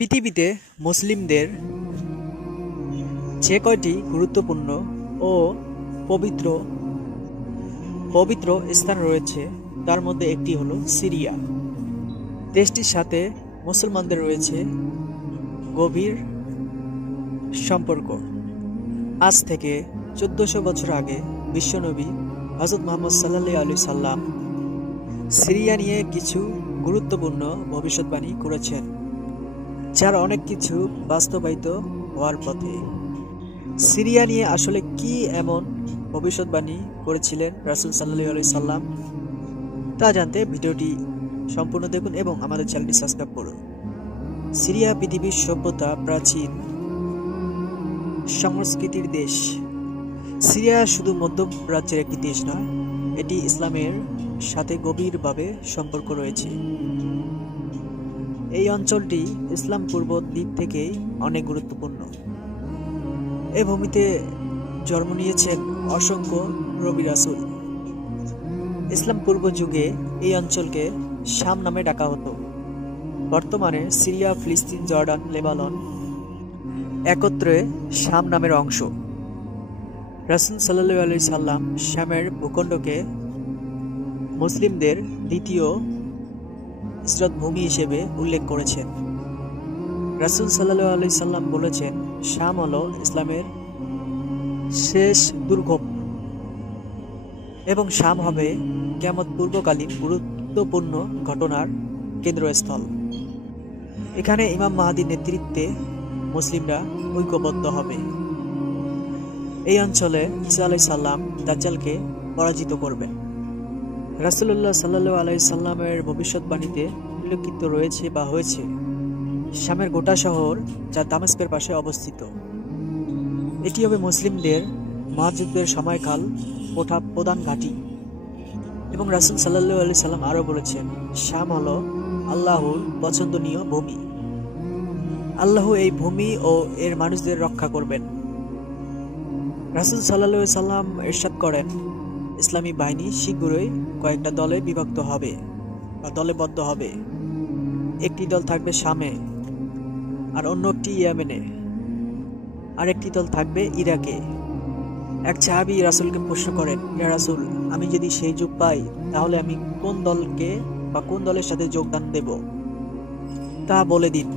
পৃথিবীতে মুসলিমদের যে কয়টি গুরুত্বপূর্ণ ও পবিত্র পবিত্র স্থান রয়েছে তার মধ্যে একটি হলো সিরিয়া। দেশটির সাথে মুসলমানদের রয়েছে গভীর সম্পর্ক। আজ থেকে 1400 বছর আগে বিশ্বনবী হযরত মুহাম্মদ সাল্লাল্লাহু আলাইহি সাল্লাম সিরিয়া নিয়ে কিছু গুরুত্বপূর্ণ ভবিষ্যৎবাণী করেছেন, যার অনেক কিছু বাস্তবায়িত হওয়ার পথে। সিরিয়া নিয়ে আসলে কি এমন ভবিষ্যৎবাণী করেছিলেন রাসূল সাল্লাল্লাহু আলাইহি সাল্লাম, তা জানতে ভিডিওটি সম্পূর্ণ দেখুন এবং আমাদের চ্যানেলটি সাবস্ক্রাইব করুন। সিরিয়া পৃথিবীর সভ্যতা প্রাচীন সংস্কৃতির দেশ। সিরিয়া শুধু মধ্যপ্রাচ্যের একটি দেশ নয়, এটি ইসলামের সাথে গভীরভাবে সম্পর্ক রয়েছে। এই অঞ্চলটি ইসলাম পূর্ব দিক থেকে অনেক গুরুত্বপূর্ণ। এই ভূমিতে জন্ম নিয়েছেন অসংখ্য নবী রাসূল। ইসলাম পূর্ব যুগে এই অঞ্চলকে শাম নামে ডাকা হতো। বর্তমানে সিরিয়া, ফিলিস্তিন, জর্ডান, লেবানন একত্রে শাম নামের অংশ। রাসূল সাল্লাল্লাহু আলাইহি সাল্লাম শামের ভূখণ্ডকে মুসলিমদের দ্বিতীয় হিজরত ভূমি হিসেবে উল্লেখ করেছেন। রাসূল সাল্লাল্লাহু আলাইহি সাল্লাম বলেছেন, শাম হলো ইসলামের শেষ দুর্গ এবং শাম হবে কিয়ামত পূর্বকালীন গুরুত্বপূর্ণ ঘটনার কেন্দ্রস্থল। এখানে ইমাম মাহদীর নেতৃত্বে মুসলিমরা ঐক্যবদ্ধ হবে। এই অঞ্চলে ঈসা আলাইহিস সালাম দাজ্জালকে পরাজিত করবেন। রাসূলুল্লাহ সাল্লাল্লাহু আলাইহি সাল্লামের ভবিষ্যৎবাণীতে উল্লেখিত রয়েছে বা হয়েছে শামের গোটা শহর, যা দামেস্কের পাশে অবস্থিত। এটি হবে মুসলিমদের মহাযুদ্ধের সময়কাল প্রধান ঘাঁটি। এবং রাসূল সাল্লাল্লাহু আলাইহি সাল্লাম আরও বলেছেন, শাম হলো আল্লাহর পছন্দনীয় ভূমি। আল্লাহ এই ভূমি ও এর মানুষদের রক্ষা করবেন। রাসূল সাল্লাল্লাহু আলাইহি সাল্লাম ইরশাদ করেন, ইসলামী বাহিনী শীঘ্রই কয়েকটা দলে বিভক্ত হবে বা দলেবদ্ধ হবে। একটি দল থাকবে শামে, আর অন্যটি ইয়েমেনে, আর একটি দল থাকবে ইরাকে। এক সাহাবী রাসূলকে প্রশ্ন করেন, ইয়া রাসূল, আমি যদি সেই যুগ পাই তাহলে আমি কোন দলকে বা কোন দলের সাথে যোগদান দেব, তা বলে দিন।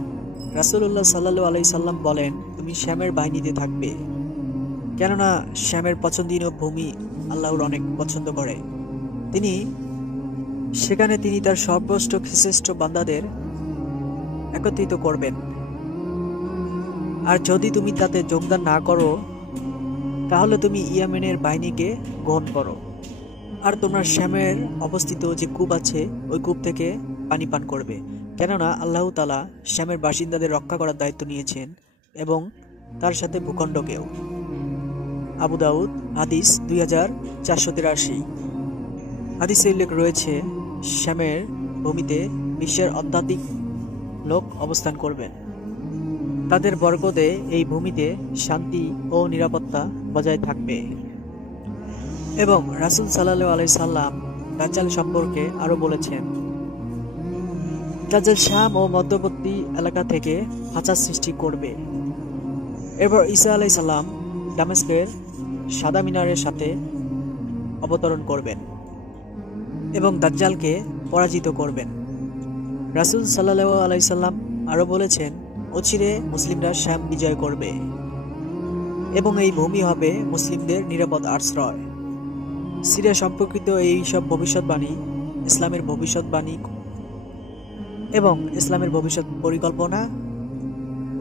রাসূলুল্লাহ সাল্লাল্লাহু আলাইহি সাল্লাম বলেন, তুমি শ্যামের বাহিনীতে থাকবে, কেননা শ্যামের পছন্দনীয় ভূমি আল্লাহর অনেক পছন্দ করে। সেখানে তিনি তার সর্বশ্রেষ্ঠ বান্দাদের একত্রিত করবেন। আর যদি তুমি তাতে যোগদান না করো তাহলে তুমি ইয়েমেনের বাহিনীকে গ্রহণ করো, আর তোমরা শ্যামের অবস্থিত যে কূপ আছে ওই কূপ থেকে পানি পান করবে, কেননা আল্লাহ তাআলা শ্যামের বাসিন্দাদের রক্ষা করার দায়িত্ব নিয়েছেন এবং তার সাথে ভূখণ্ডকেও। আবু দাউদ হাদিস 2483। হাদিসে উল্লেখ রয়েছে, শ্যামের ভূমিতে বিশ্বের অর্ধাধিক লোক অবস্থান করবেন। তাদের বরকতে এই ভূমিতে শান্তি ও নিরাপত্তা বজায় থাকবে। এবং রাসূল সাল্লাল্লাহু আলাইহি সাল্লাম দাজ্জাল সম্পর্কে আরো বলেছেন, দাজ্জাল শাম ও মধ্যবর্তী এলাকা থেকে ফাসাদ সৃষ্টি করবে। এরপর ঈসা আলাইহিস সালাম দামেস্কের সাদা মিনারের সাথে অবতরণ করবেন এবং দাজ্জালকে পরাজিত করবেন। রাসূল সাল্লাল্লাহু আলাইহি সাল্লাম আরো বলেছেন, অচিরে মুসলিমরা শাম বিজয় করবে এবং এই ভূমি হবে মুসলিমদের নিরাপদ আশ্রয়। সিরিয়া সম্পর্কিত এই সব ভবিষ্যৎবাণী ইসলামের ভবিষ্যৎবাণী এবং ইসলামের ভবিষ্যৎ পরিকল্পনা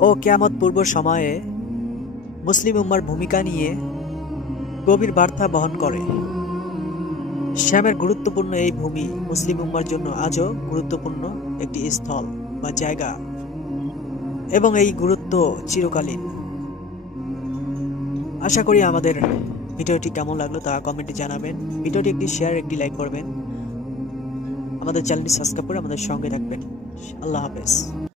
ও কিয়ামত পূর্ব সময়ে মুসলিম উম্মার ভূমিকা নিয়ে গভীর বার্তা বহন করে। শ্যামের গুরুত্বপূর্ণ এই ভূমি মুসলিম উম্মার জন্য আজও গুরুত্বপূর্ণ একটি স্থল বা জায়গা, এবং এই গুরুত্ব চিরকালীন। আশা করি আমাদের ভিডিওটি কেমন লাগলো তা কমেন্টে জানাবেন। ভিডিওটি একটি শেয়ার, একটি লাইক করবেন। আমাদের চ্যানেলটি সাবস্ক্রাইব করে আমাদের সঙ্গে থাকবেন। আল্লাহ হাফেজ।